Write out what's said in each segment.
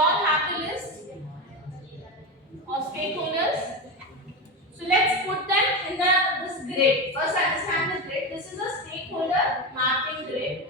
all have the list of stakeholders. So let's put them in this grid. First understand the grid. This is a stakeholder mapping grid.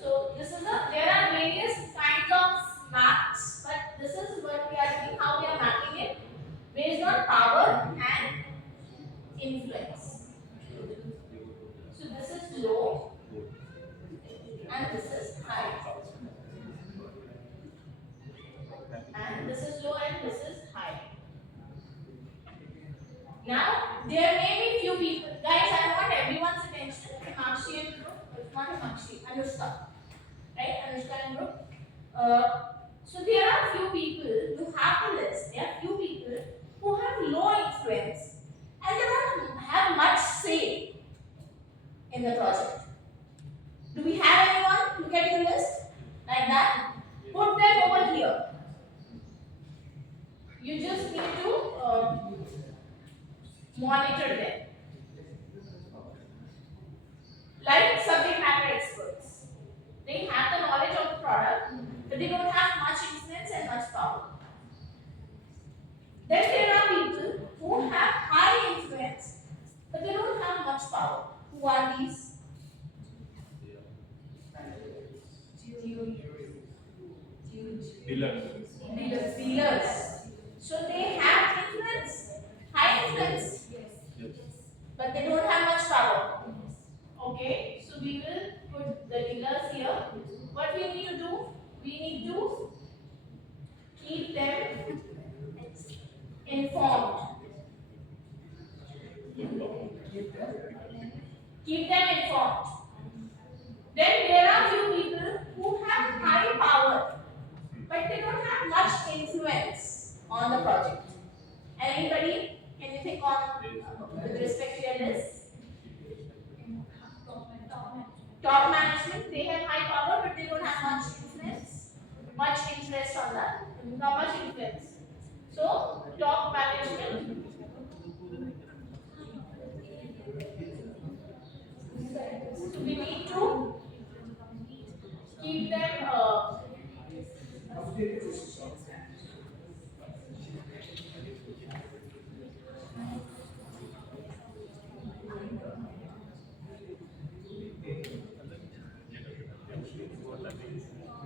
So there are various kinds of maps, but this is what we are doing, how we are mapping it based on power and influence. So this is low and this is high. And this is low and this is high. Now, there may be few people. Guys, I want everyone's attention. Himakshi and group, not Himakshi, Anushka. Right? Anushka and group. So there are few people, you have to list, there are few people who have low influence and they don't have much say in the project. Do we have anyone? Look at your list. Like that. Put them over here. You just need to monitor them. Like subject matter experts. They have the knowledge of the product, but they don't have much influence and much power. Then there are people who have high influence, but they don't have much power. Who are these? Dealers. So they have influence, high influence, but they don't have much power. Okay, so we will put the dealers here. What we need to do? We need to keep them informed. Keep them informed. Then there are few people who have high power, but they don't have much influence on the project. Anybody? Can you think on with respect to your list? Top management, they have high power, but they don't have much influence, much interest on that, not much influence. So, top management. So we need to keep them.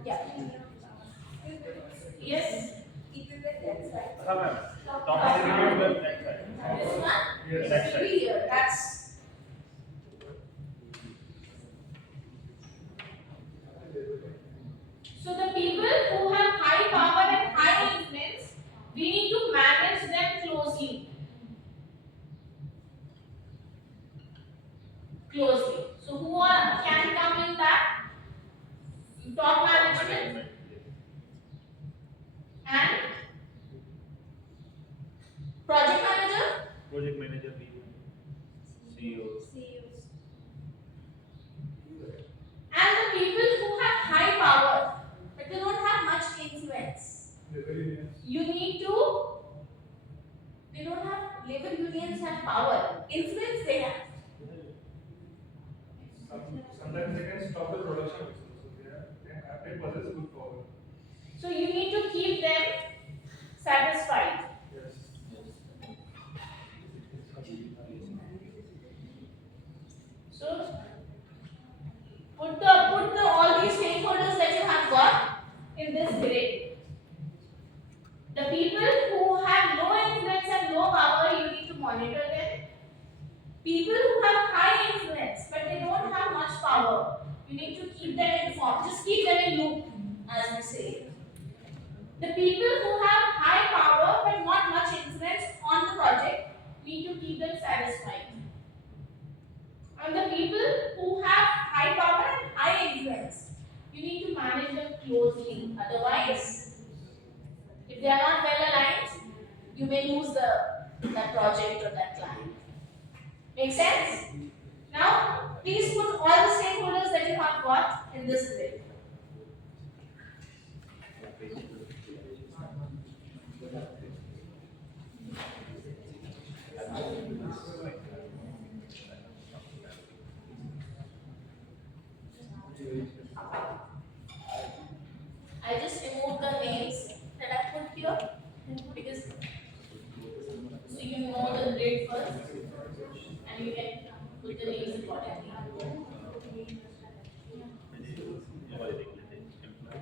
Yeah. Yes. It is the left side. This one? Yes. It will be here. That's. So the people who have high power and high influence, we need to manage them closely. So who can come in that? Top management and project manager. Project manager, CEOs. And the people who have high power but they don't have much influence. You need to. They don't have. Labor unions have power. Influence they have. Sometimes they can stop the production. They possess good power. So you need to keep them satisfied. Yes. So put all these stakeholders that you have got in this grid. The people who have low influence and low power, you need to monitor them. People who have high influence but they don't have much power, you need to keep them informed. Just keep them in loop, as we say. The people who have high power but not much influence on the project, need to keep them satisfied. And the people who have high power and high influence, you need to manage them closely. Otherwise, if they are not well aligned, you may lose that project or that client. Make sense? Now, please put all the stakeholders that you have got in this grid. grid first, and you can put the names accordingly. ये वाले देख लेते हैं employ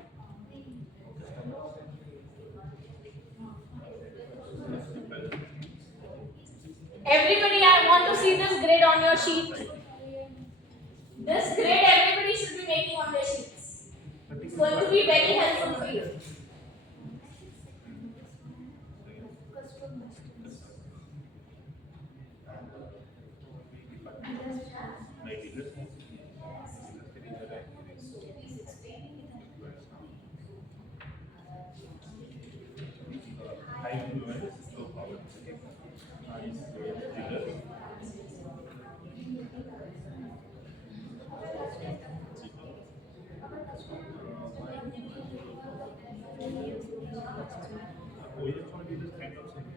Everybody, I want to see this grid on your sheet. This grid everybody should be making on their sheets. It's going to be very helpful for you. high influence, low power. High leaders, OEMs और leaders kind of same.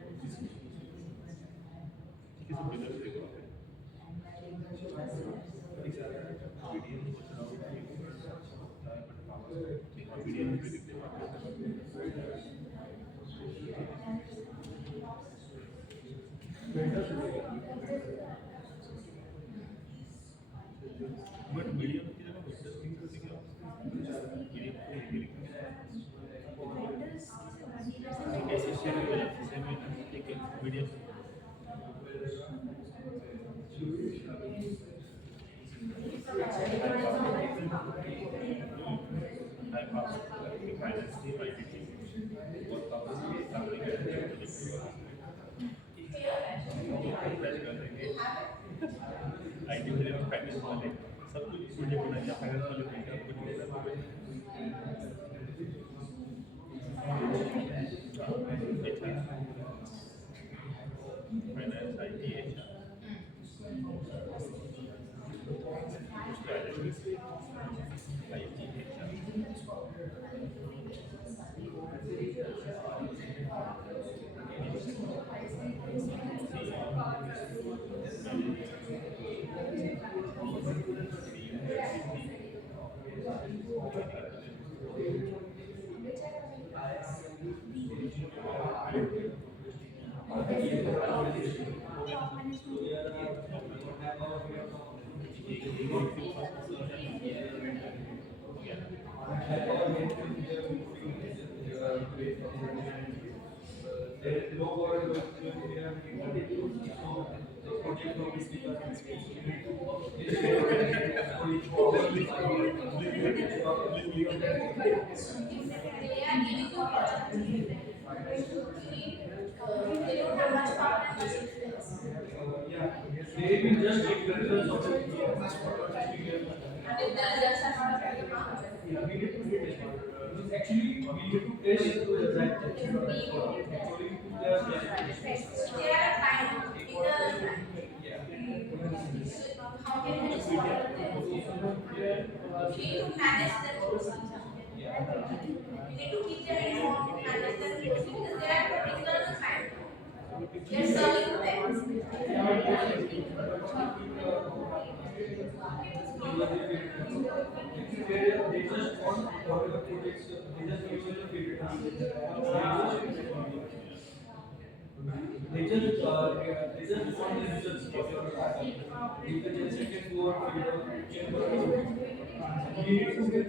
ठीक है सब leaders देखो BDM को चलाओ but power BDM भी दिखते but BDM की जगह vendors की जरूरत क्या BDM को ये लिखना ऐसे सेम ठीक है BDM high power finance team IT team और power सामने का आईटी वाले और फाइनेंस वाले सब कुछ वीडियो बना दिया फाइनेंस वाले वीडियो कुछ finance IT They don't have much power and much influence. They will just take the results of the And if the results are not up to mark, yeah, we need to test it. Actually, we need to test the right according to their so they are a time, internal time. How can we just follow them? We need to manage them closely. We need to keep them informed, manage them closely because they are an internal time. They are serving them. they just want whatever projects they just give you the feedback. They just want the results of your if the gesture can go on feedback, can go on. You need to get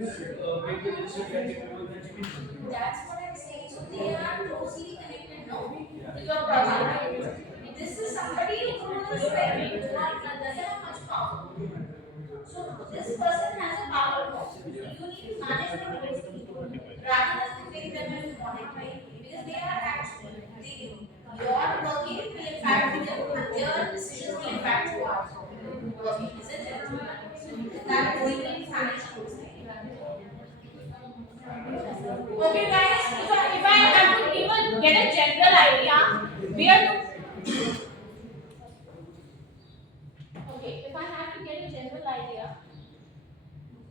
make the gesture can get over the chicken. That's what I'm saying. So they are closely connected now to your project. This is somebody who is very doesn't have much power. So this person has a power now. You need to manage them closely rather than putting them in monitoring because they are actually your working will impact them and their decisions will impact your working, isn't it? So that is the way to manage closely. Okay, guys, if I have to even get a general idea, where to. Okay, if I have to get a general idea,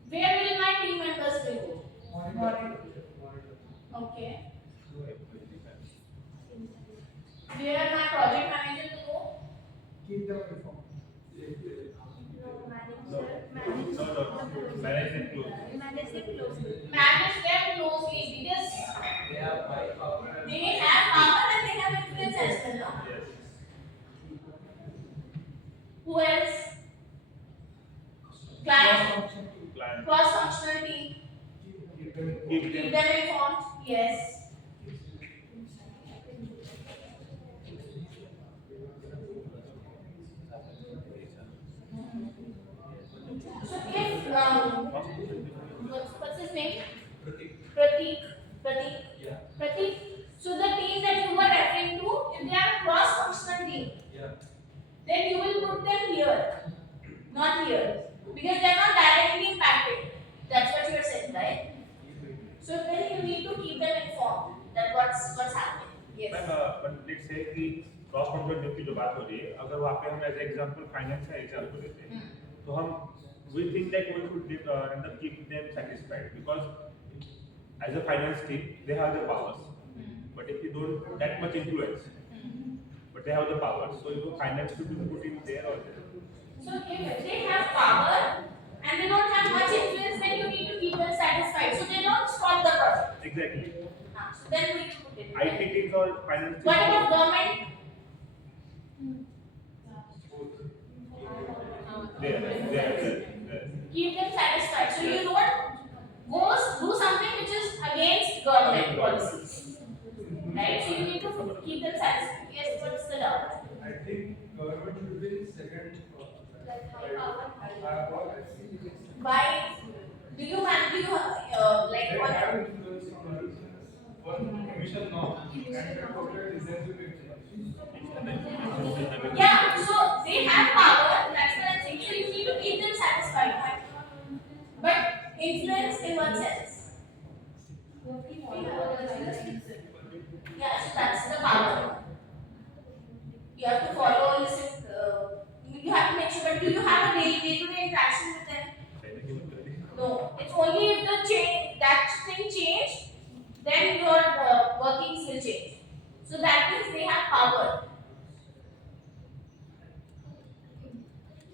where will my team members will go? Okay. Where my project manager will go? Keep them informed. manage them closely. Manage them closely because They have high power. they have power and they have influence as well. No? Yes. Yes. So if what's his name? Pratik. Pratik. Pratik. Yeah. Pratik. So the team that you were referring to, if they are cross-functional team, Yeah. then you will put them here, not here, because they are not directly impacted. That's what you are saying, right? So then you need to keep them informed that what's happening. Yes. Ma'am let's say कि cross functional team की जो बात हो रही है, अगर वहाँ पे हम एज एग्जांपल फाइनेंस या एचआर को लेते हैं, तो हम we think that we should end up keeping them satisfied because as a finance team they have the powers, but if you don't put that much influence, but they have the powers, so you know finance should be put in there or there. So if they have power and they don't have much influence, then you need to keep them satisfied. So they don't stop the project. Exactly. So then we need to put it. IT teams or finance teams. What about government? There. Keep them satisfied. So you don't do something which is against government policies. Right? So you need to keep them satisfied. Yes, what's the doubt? I think government should be second. By do you like They what? have influence on the business. One commission norm and that corporate is sensitive. Yeah, so they have power, that's what I'm saying. So you need to keep them satisfied. But influence in what sense? Yeah, so that's the power. You have to follow, listen, you have to make sure, but do you have a day-to-day interaction with them? No. It's only if that thing change, then your workings will change. So that means they have power.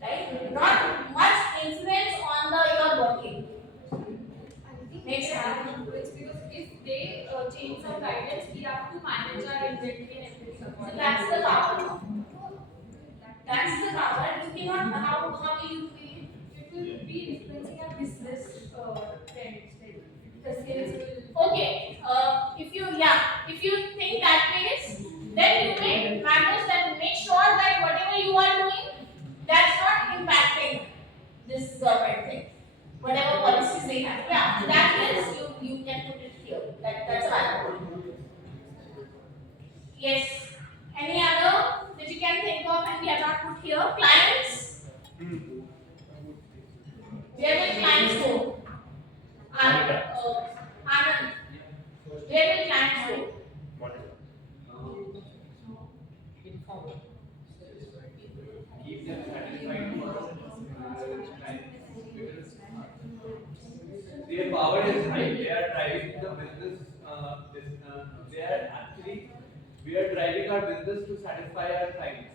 Right? Not much influence on your working. Makes sense? It's because if they change some guidance, we have to manage our inventory and everything So accordingly. that's the power. That's the power. You cannot, how will you be? It will be influencing our business trends. Like the sales will. Okay, if you think that way, then you make matters that make sure that whatever you are doing, that's not impacting this government thing. Whatever policies they have. Yeah, so that is you can put it here. That's right. Yes. Any other that you can think of and we have not put here? Clients. Where will clients go? Anand. Where will clients go? Keep them satisfied their power is high. They are driving the business. We are driving our business to satisfy our clients.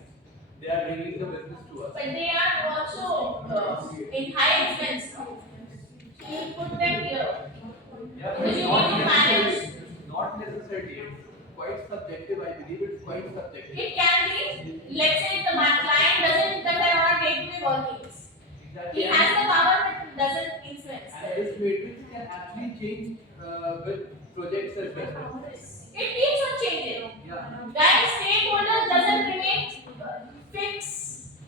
They are bringing the business to us. But they are also in high influence. So you put them here. Yeah, Because you need to manage. not necessarily. It's quite subjective. I believe it's quite subjective. It can be, let's say the client doesn't depend on day-to-day workings. Exactly. He has the power but doesn't influence And them. this matrix can actually change with projects as well. It keeps on changing. Yeah. Guys, stakeholders doesn't remain fixed.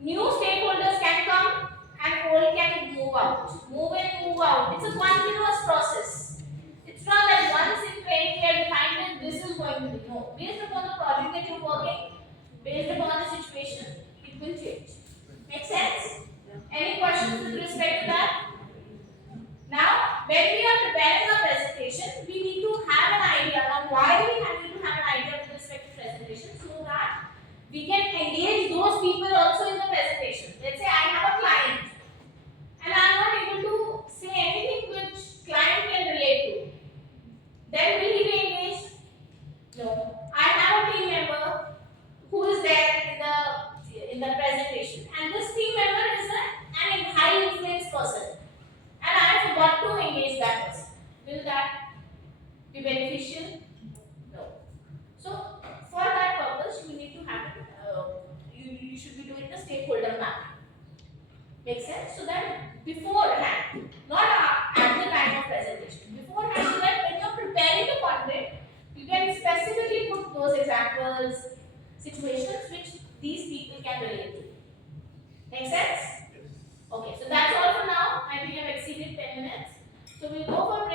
New stakeholders can come and old can move out. Move in, move out. It's a continuous process. It's not that once in 20 years defined that this is going to be. No. Based upon the project that you're working, based upon the situation, it will change. Make sense? Any questions with respect to that? Now, when we are preparing a presentation, we need to have an idea. Now, why we need to have an idea with respect to presentation? So that we can engage those people also in the presentation. Let's say I have a client and I am not able to say anything which client can relate to. Then will he be engaged? No. I have a team member who is there in the presentation, and this team member is an high influence person, and I forgot to engage that person. Will that be beneficial? No. So for that purpose, you need to have you should be doing the stakeholder mapping. Make sense? So that beforehand, not at the time of presentation, beforehand, so that when you're preparing examples, situations which these people can relate to. Make sense? Okay, so that's all for now. I think I've exceeded 10 minutes. So we'll go for